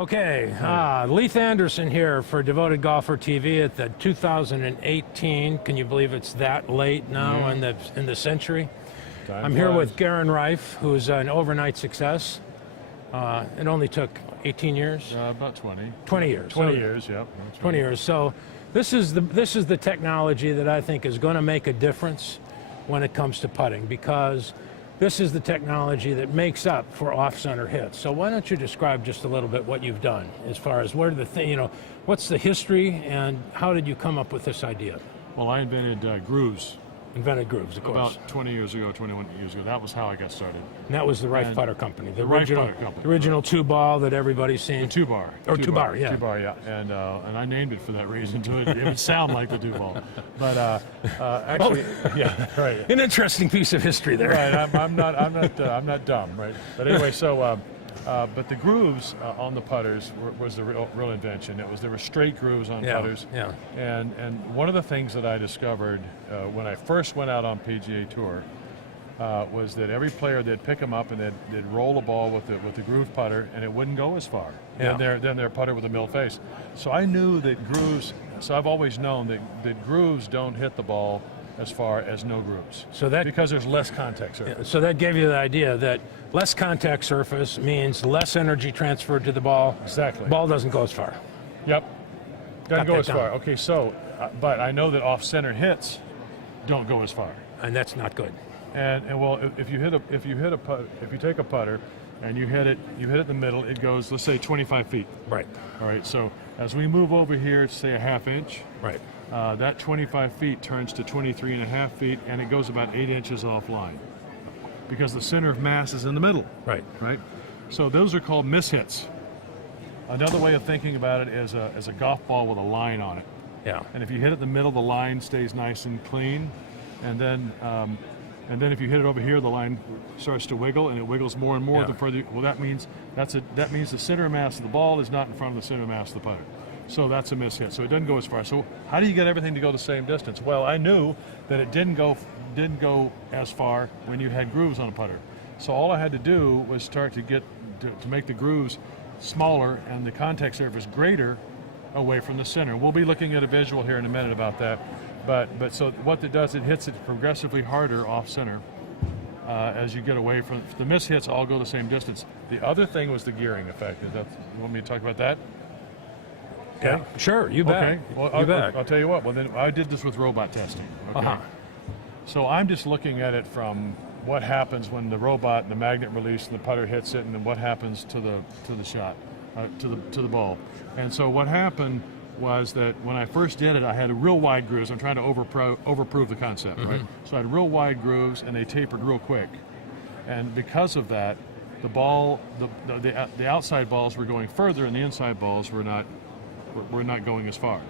Okay, Leith Anderson here for Devoted Golfer TV at the 2018. Can you believe it's that late now in the century? I'm here with Guerin Rife, who's an overnight success. It only took 18 years. About 20. 20 years. 20 years, yeah. 20 years. So this is the technology that I think is going to make a difference when it comes to putting, because this is the technology that makes up for off-center hits. So why don't you describe just a little bit what you've done as far as where what's the history and how did you come up with this idea? Well, I invented grooves. Invented grooves, of course. About 20 years ago, 21 years ago. That was how I got started. And that was the Rife Putter Company. The Rife Putter Company. The original two-ball that everybody's seen. The two-bar. Or two-bar, yeah. Two-bar, yeah. And I named it for that reason, too. It would sound like the two-ball. But actually, yeah, right. An interesting piece of history there. Right, I'm not dumb, right? But anyway, so, but the grooves on the putters was the real invention. There were straight grooves on putters. Yeah. And one of the things that I discovered when I first went out on PGA Tour was that every player, they'd pick them up and they'd roll the ball with the groove putter, and it wouldn't go as far than their putter with a mill face. So I knew that grooves. So I've always known that grooves don't hit the ball as far as no grooves. So that because there's less contact surface. Yeah, so that gave you the idea that less contact surface means less energy transferred to the ball. Exactly. Ball doesn't go as far. Yep. Doesn't go as far. Okay, so but I know that off-center hits don't go as far. And that's not good. And well, if you take a putter and you hit it in the middle, it goes, let's say 25 feet. Right. All right. So as we move over here, say a half inch. Right. That 25 feet turns to 23 and a half feet, and it goes about 8 inches offline because the center of mass is in the middle. Right. Right. So those are called mishits. Another way of thinking about it is a golf ball with a line on it. Yeah. And if you hit it in the middle, the line stays nice and clean, and then if you hit it over here, the line starts to wiggle, and it wiggles more and more the further. Well, that means the center of mass of the ball is not in front of the center of mass of the putter. So that's a mishit. So it doesn't go as far. So how do you get everything to go the same distance? Well, I knew that it didn't go as far when you had grooves on a putter. So all I had to do was start to make the grooves smaller and the contact surface greater away from the center. We'll be looking at a visual here in a minute about that. But so what it does, it hits it progressively harder off center as you get away from the mishits. All go the same distance. The other thing was the gearing effect. You want me to talk about that? Okay. Yeah, sure, you bet. Okay, well, I'll tell you what. Well, then I did this with robot testing. Okay. So I'm just looking at it from what happens when the robot, the magnet release, and the putter hits it, and then what happens to the shot, to the ball. And so what happened was that when I first did it, I had a real wide grooves. I'm trying to overprove the concept, right? So I had real wide grooves, and they tapered real quick. And because of that, the ball, the outside balls were going further, and the inside balls were not going as far.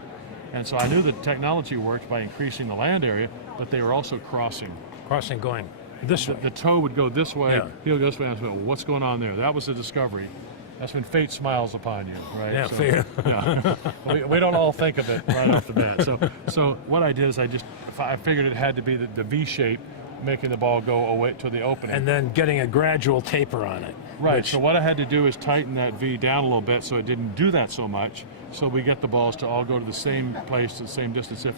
And so I knew the technology worked by increasing the land area, but they were also crossing. Crossing, going this way. The toe would go this way, he'll go this way. I was like, well, what's going on there? That was a discovery. That's when fate smiles upon you, right? Yeah, so, we don't all think of it right off the bat. So what I did is I figured it had to be the V shape, making the ball go away to the opening. And then getting a gradual taper on it. Right, so what I had to do is tighten that V down a little bit so it didn't do that so much, so we get the balls to all go to the same place, to the same distance. We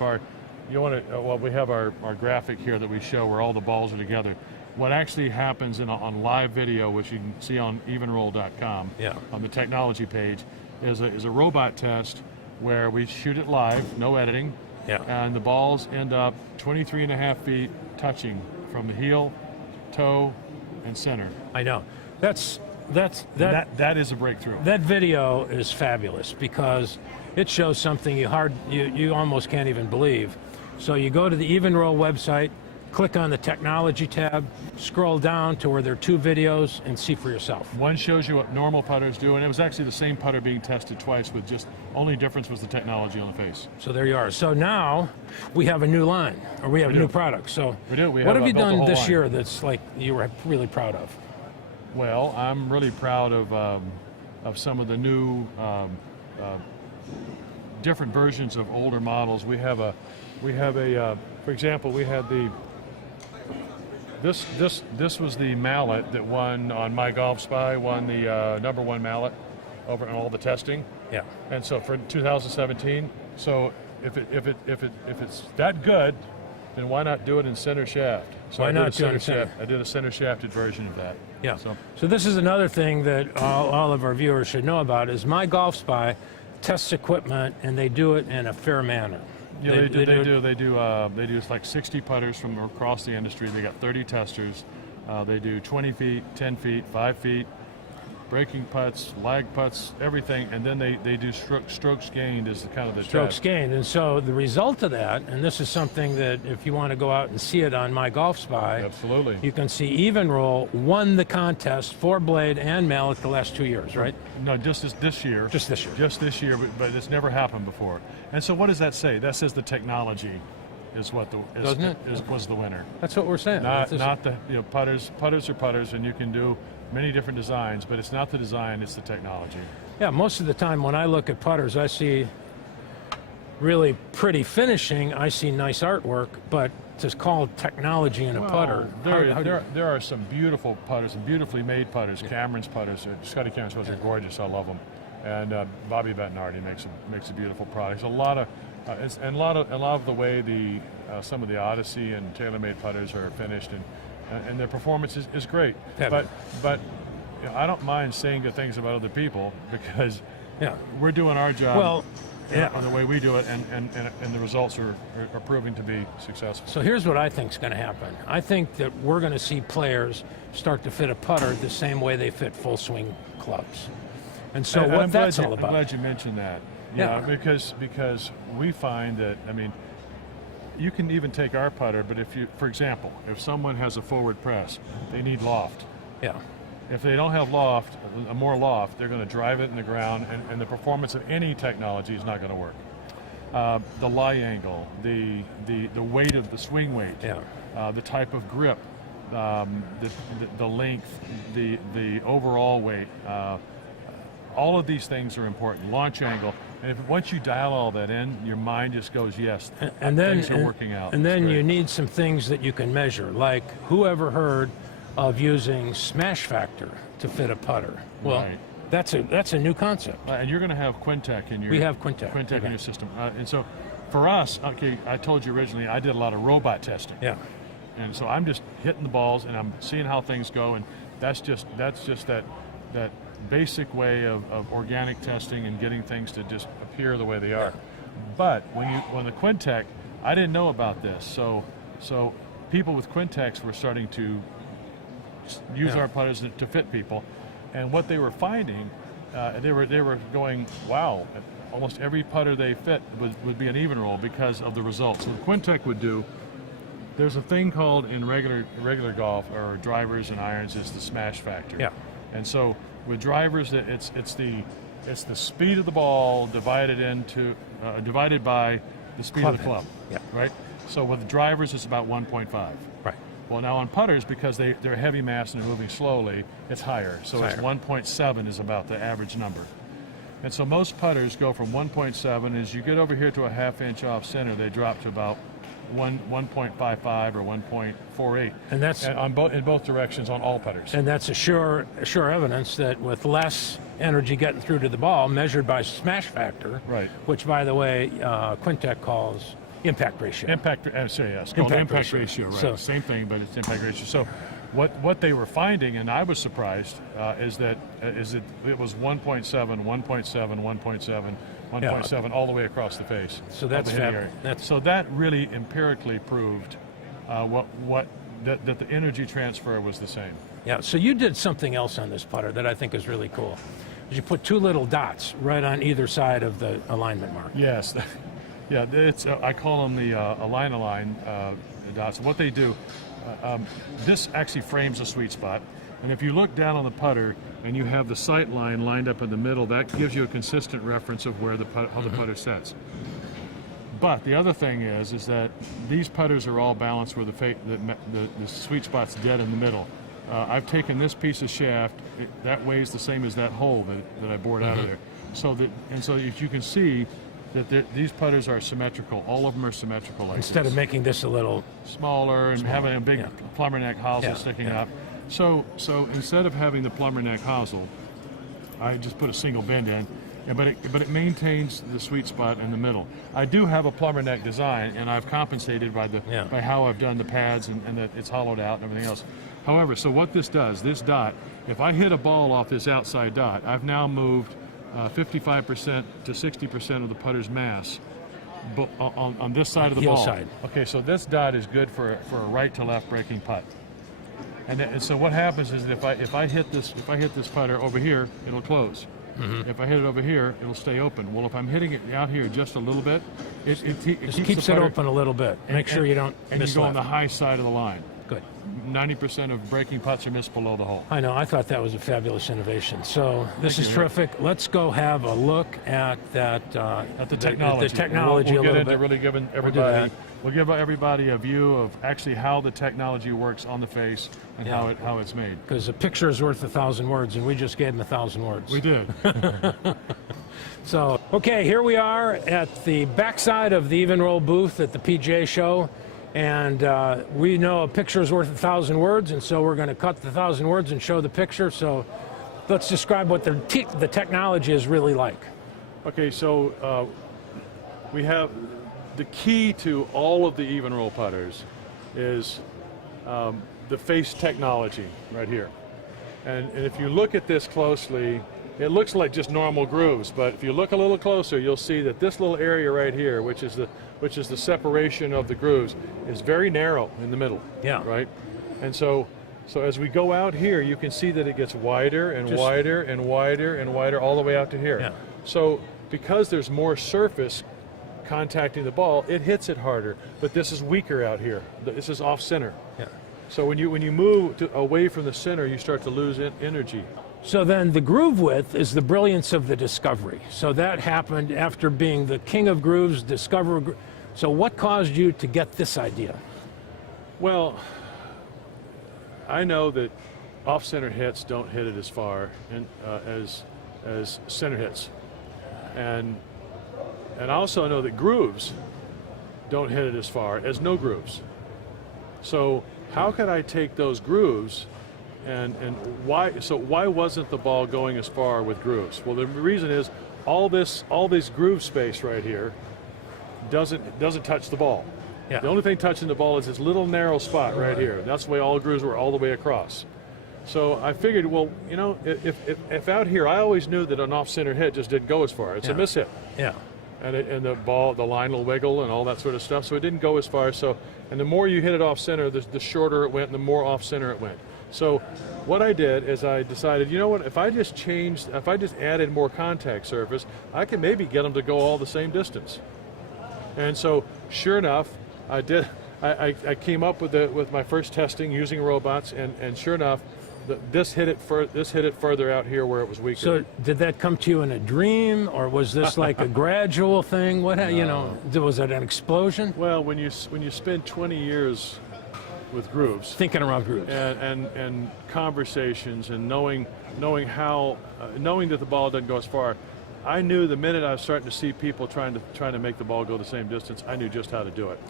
have our graphic here that we show where all the balls are together. What actually happens on live video, which you can see on Evenroll.com, on the technology page, is a robot test where we shoot it live, no editing, and the balls end up 23 and a half feet touching from the heel, toe, and center. I know. That is a breakthrough. That video is fabulous because it shows something you almost can't even believe. So you go to the Evenroll website, click on the technology tab, scroll down to where there are two videos, and see for yourself. One shows you what normal putters do, and it was actually the same putter being tested twice, with just only difference was the technology on the face. So there you are. So now we have a new line, or we have a new product. So we do. What have you done this year that's like you were really proud of? Well, I'm really proud of some of the new different versions of older models. We have a for example, we had this was the mallet that won on My Golf Spy, won the #1 mallet. over on all the testing. Yeah. And so for 2017, so if it's that good, then why not do it in center shaft? So Why I did not a do it in center center? shaft. I did a center shafted version of that. Yeah. So So this is another thing that all of our viewers should know about is My Golf Spy tests equipment and they do it in a fair manner. yeah, they do like 60 putters from across the industry. They got 30 testers. They do 20 feet, 10 feet, 5 feet, breaking putts, lag putts, everything, and then they do strokes gained is kind of the Strokes test. gained. And so the result of that, and this is something that if you want to go out and see it on My Golf Spy, Absolutely. you can see Evenroll won the contest for blade and mallet the last 2 years, right? No, just this year. Just this year. Just this year, but it's never happened before. And so what does that say? That says the technology is what Doesn't it? was the winner. That's what we're saying. Not That's- the putters are putters, and you can do many different designs, but it's not the design, it's the technology. Yeah, most of the time when I look at putters, I see really pretty finishing. I see nice artwork, but to call technology in a putter, There are some beautiful putters and beautifully made putters. Cameron's putters, Scotty Cameron's putters are gorgeous. I love them. And Bobby Bettinardi makes a beautiful product. A lot of the way some of the Odyssey and TaylorMade putters are finished, and their performance is great. Yeah. But I don't mind saying good things about other people because yeah. we're doing our job. Well, yeah. On the way we do it, and the results are proving to be successful. So here's what I think is going to happen. I think that we're going to see players start to fit a putter the same way they fit full swing clubs. And so And what I'm that's glad all I'm about. glad you mentioned that. Yeah. Because we find that, I mean, you can even take our putter, but for example, if someone has a forward press, they need loft. Yeah. If they don't have loft, more loft, they're going to drive it in the ground, and the performance of any technology is not going to work. The lie angle, the weight of the swing weight, the type of grip, the length, the overall weight. All of these things are important. Launch angle, and once you dial all that in, your mind just goes, yes, And then things are working out. And It's then great. you need some things that you can measure, like whoever heard of using smash factor to fit a putter? Well, Right. that's a new concept. And you're going to have Quintec in your. We have Quintec. Quintec Okay. in your system, and so for us, okay, I told you originally, I did a lot of robot testing. Yeah. And so I'm just hitting the balls and I'm seeing how things go, and that's just that basic way of organic testing and getting things to just appear the way they are. But when the Quintec, I didn't know about this, so people with Quintecs were starting to use our putters to fit people, and what they were finding, they were going, wow, almost every putter they fit would be an Evenroll because of the results. So the Quintec would do. There's a thing called in regular golf or drivers and irons is the smash factor. Yeah. And so with drivers, it's the speed of the ball divided by the speed of the club. Yeah. Right. So with the drivers, it's about 1.5. Right. Well, now on putters, because they're heavy mass and they're moving slowly, it's higher. So it's higher. 1.7 is about the average number. And so most putters go from 1.7. As you get over here to a half-inch off center, they drop to about 1.55 or 1.48. And that's in both directions on all putters. And that's a sure evidence that with less energy getting through to the ball, measured by smash factor, Right. which, by the way, Quintec calls impact ratio. It's called impact ratio, right? So- Same thing, but it's impact ratio. So what they were finding, and I was surprised, is that it was 1.7, 1.7, 1.7, 1.7 all the way across the face. So that's of the hitting area. So that really empirically proved that the energy transfer was the same. Yeah, so you did something else on this putter that I think is really cool. You put two little dots right on either side of the alignment mark. Yes, yeah. It's I call them the align dots. What they do, this actually frames a sweet spot. And if you look down on the putter and you have the sight line lined up in the middle, that gives you a consistent reference of where how the putter sets. But the other thing is that these putters are all balanced where the sweet spot's dead in the middle. I've taken this piece of shaft that weighs the same as that hole that I bored out of there. So if you can see that these putters are symmetrical, all of them are symmetrical. Like Instead of making this a little smaller and having a big plumber neck hosel sticking up. So instead of having the plumber neck hosel, I just put a single bend in, but it maintains the sweet spot in the middle. I do have a plumber neck design, and I've compensated by by how I've done the pads and that it's hollowed out and everything else. However, so what this does, this dot, if I hit a ball off this outside dot, I've now moved 55% to 60% of the putter's mass on this side of the ball. Side. Okay, so this dot is good for a right to left breaking putt. And so what happens is that if I hit this putter over here, it'll close. If I hit it over here, it'll stay open. Well, if I'm hitting it out here just a little bit, it keeps it open a little bit. Make sure you don't and miss you go left. on the high side of the line. Good. 90% of breaking putts are missed below the hole. I know. I thought that was a fabulous innovation. So this is terrific. Let's go have a look at that. At the technology. The technology we'll a get little into bit. really giving everybody. We'll give everybody a view of actually how the technology works on the face and how it's made. Because a picture is worth 1,000 words, and we just gave them 1,000 words. We did. So, okay, here we are at the backside of the Evenroll booth at the PGA show. And we know a picture is worth 1,000 words, and so we're going to cut the 1,000 words and show the picture. So let's describe what the technology is really like. Okay, so we have the key to all of the Evenroll putters is the face technology right here. And if you look at this closely, it looks like just normal grooves, but if you look a little closer, you'll see that this little area right here, which is the separation of the grooves, is very narrow in the middle. Yeah. Right? And so as we go out here, you can see that it gets wider and wider and wider and wider all the way out to here. Yeah. So because there's more surface contacting the ball, it hits it harder, but this is weaker out here. This is off center. Yeah. So when you move away from the center, you start to lose energy. So then the groove width is the brilliance of the discovery. So that happened after being the king of grooves, discover. So what caused you to get this idea? Well, I know that off-center hits don't hit it as far as center hits, and I also know that grooves don't hit it as far as no grooves. So how could I take those grooves and why? So why wasn't the ball going as far with grooves? Well, the reason is all this groove space right here doesn't touch the ball. Yeah. The only thing touching the ball is this little narrow spot right here. That's the way all grooves were all the way across. So I figured, well, you know, if out here, I always knew that an off-center hit just didn't go as far. It's a miss hit. Yeah. And the line will wiggle and all that sort of stuff. So it didn't go as far. So, and the more you hit it off center, the shorter it went, and the more off center it went. So what I did is I decided, you know what, if I just added more contact surface, I can maybe get them to go all the same distance. And so sure enough, I did. I came up with my first testing using robots, and sure enough, this hit it further out here where it was weaker. So did that come to you in a dream, or was this like a gradual thing? What you know, was it an explosion? Well, when you spend 20 years with grooves, Thinking around grooves. and conversations and knowing that the ball doesn't go as far, I knew the minute I was starting to see people trying to make the ball go the same distance, I knew just how to do it,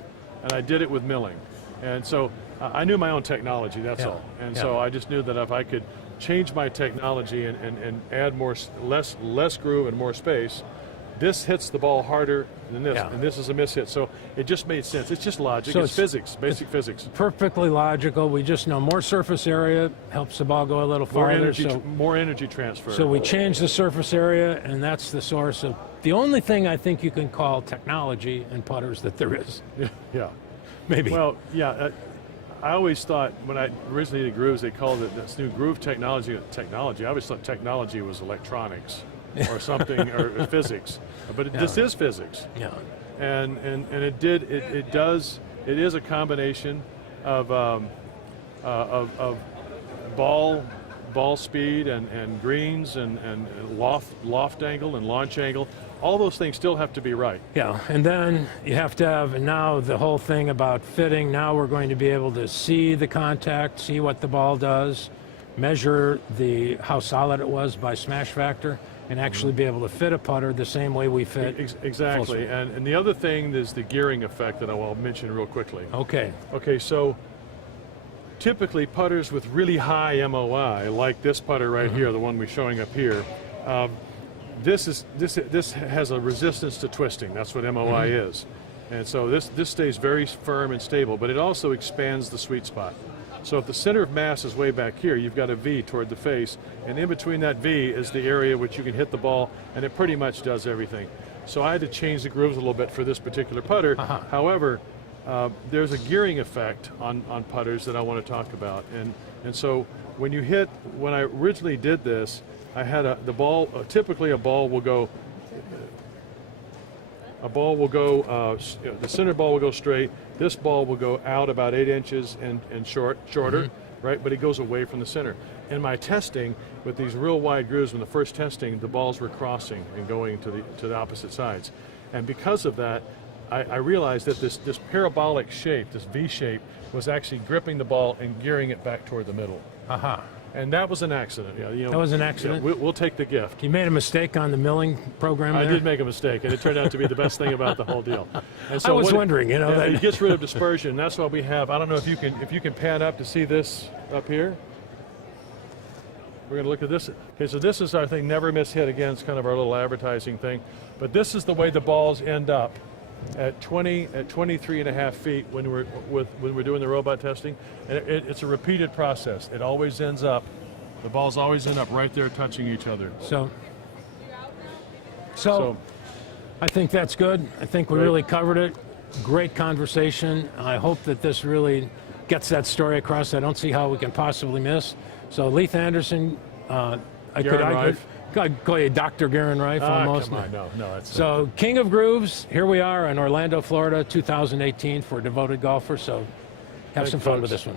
and I did it with milling, and so I knew my own technology. That's all, and so I just knew that if I could change my technology and add less groove and more space, this hits the ball harder than this, and this is a miss hit. So it just made sense. It's just logic. It's physics, basic physics. Perfectly logical. We just know more surface area helps the ball go a little farther. More energy transfer. So we change the surface area, and that's the source of the only thing I think you can call technology in putters that there is. Yeah. Maybe. Well, yeah. I always thought when I originally did grooves, they called it this new groove technology. I always thought technology was electronics or something or physics, but this is physics. Yeah. And it is a combination of ball speed and greens and loft angle and launch angle. All those things still have to be right. Yeah, and then you have to have, and now the whole thing about fitting, now we're going to be able to see the contact, see what the ball does, measure how solid it was by smash factor, and actually be able to fit a putter the same way we fit. Exactly, and the other thing is the gearing effect that I will mention real quickly. Okay, so typically putters with really high MOI, like this putter right here, the one we're showing up here, This has a resistance to twisting. That's what MOI is. And so this stays very firm and stable, but it also expands the sweet spot. So if the center of mass is way back here, you've got a V toward the face, and in between that V is the area which you can hit the ball, and it pretty much does everything. So I had to change the grooves a little bit for this particular putter. However, there's a gearing effect on putters that I want to talk about. And so when I originally did this, I had the ball, typically a ball will go, the center ball will go straight. This ball will go out about 8 inches and shorter, right? But it goes away from the center. In my testing, with these real wide grooves, in the first testing, the balls were crossing and going to the opposite sides. And because of that, I realized that this parabolic shape, this V shape, was actually gripping the ball and gearing it back toward the middle. And that was an accident. Yeah, that was an accident? Yeah, we'll take the gift. You made a mistake on the milling program there? I did make a mistake, and it turned out to be the best thing about the whole deal. And so I was wondering, you know. Yeah, that it gets rid of dispersion. That's why we have, I don't know if you can pan up to see this up here. We're going to look at this. Okay, so this is our thing, never miss hit. Again, it's kind of our little advertising thing. But this is the way the balls end up at 23.5 feet when we're doing the robot testing. And it's a repeated process. It always ends up, the balls always end up right there touching each other. So I think that's good. I think we really covered it. Great conversation. I hope that this really gets that story across. I don't see how we can possibly miss. So Leith Anderson, I'd call you Dr. Guerin Rife almost. Come on, no. So King of Grooves, here we are in Orlando, Florida, 2018 for Devoted Golfer. So have some fun with this one.